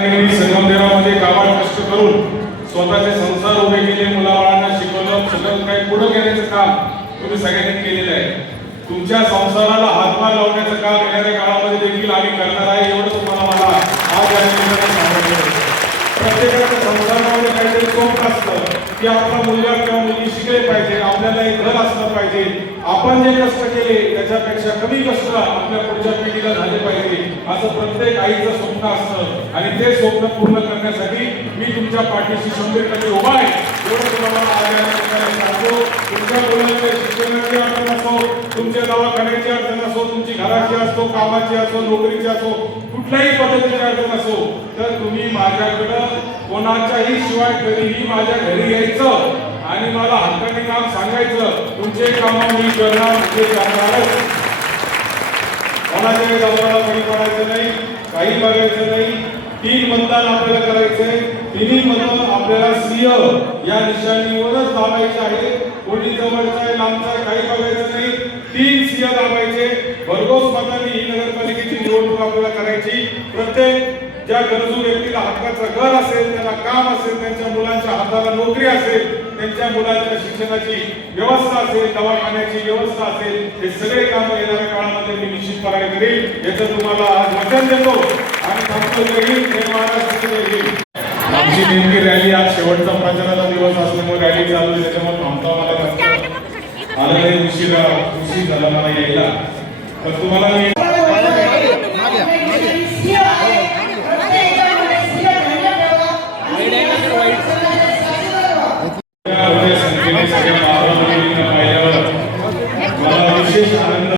त्यांनी संगमनेरामध्ये कष्ट करून स्वतःचे संसार उभे केले मुलाबाळांना शिकवलं सगळं काही पुढे घेण्याचं काम तुम्ही सगळ्यांनी केलेलं आहे. तुमच्या संसाराला हातभार लावण्याचं काम येणाऱ्या काळामध्ये देखील आम्ही करणार आहे एवढं तुम्हाला मला आज या निमित्ताने सांगायचं की आपला मुलगा किंवा मुलगी शिकले पाहिजे आपल्याला एक घर असलं पाहिजे. आपण जे कष्ट केले त्याच्यापेक्षा कमी कष्ट आपल्या पुढच्या पिढीला झाले पाहिजे. असं प्रत्येक आईचं स्वप्न असतं. आणि ते स्वप्न पूर्ण करण्यासाठी मी तुमच्या पाठीशी शंभर टक्के उभा आहे. एवढं तुम्हाला सांगतो. तुमच्या मुलांच्या शिक्षणाची अडचण असो तुमच्या दवाखान्याची अडचण असो तुमची घराची असो कामाची असो नोकरीची असो कुठल्याही पद्धतीची अडचण असो तर तुम्ही माझ्याकडं कोणाच्याही शिवाय कधीही माझ्या घरी यायचं आणि मला हक्काने काम सांगायचं तुमचे काम मी करणार तुमचे करणारच कोणाच्याही दबावाला कमी पडायचं नाही काही बघायचं नाही. तीन मतदान आपल्याला करायचंय तिन्ही मतदान आपल्याला सिंह या निशाणीवरच दाबायचे आहे. कोणी जवळचा आहे लांबचा आहे काही बघायचं नाही. तीन सिंह दाबायचे. भरघोस मतांनी ही नगरपालिकेची निवडणूक आपल्याला करायची. प्रत्येक ज्या गरजू व्यक्तीला हक्काचं घर असेल त्यांना काम असेल त्यांच्या मुलांच्या हाताला नोकरी असेल त्यांच्या मुलांच्या शिक्षणाची व्यवस्था असेल दवाखान्याची व्यवस्था असेल हे सगळे काम येणाऱ्या काळामध्ये मी निश्चितपणे करेल याचं तुम्हाला आज वचन देतो. आणि. आमची नेमकी रॅली आज शेवटचा प्रचाराचा दिवस असल्यामुळे रॅली चालू आहे. त्याच्यामुळे थांबता मला. मला लई उशिरा उशीर झाला मला यायला. तर तुम्हाला मी విజయ సంఖ్య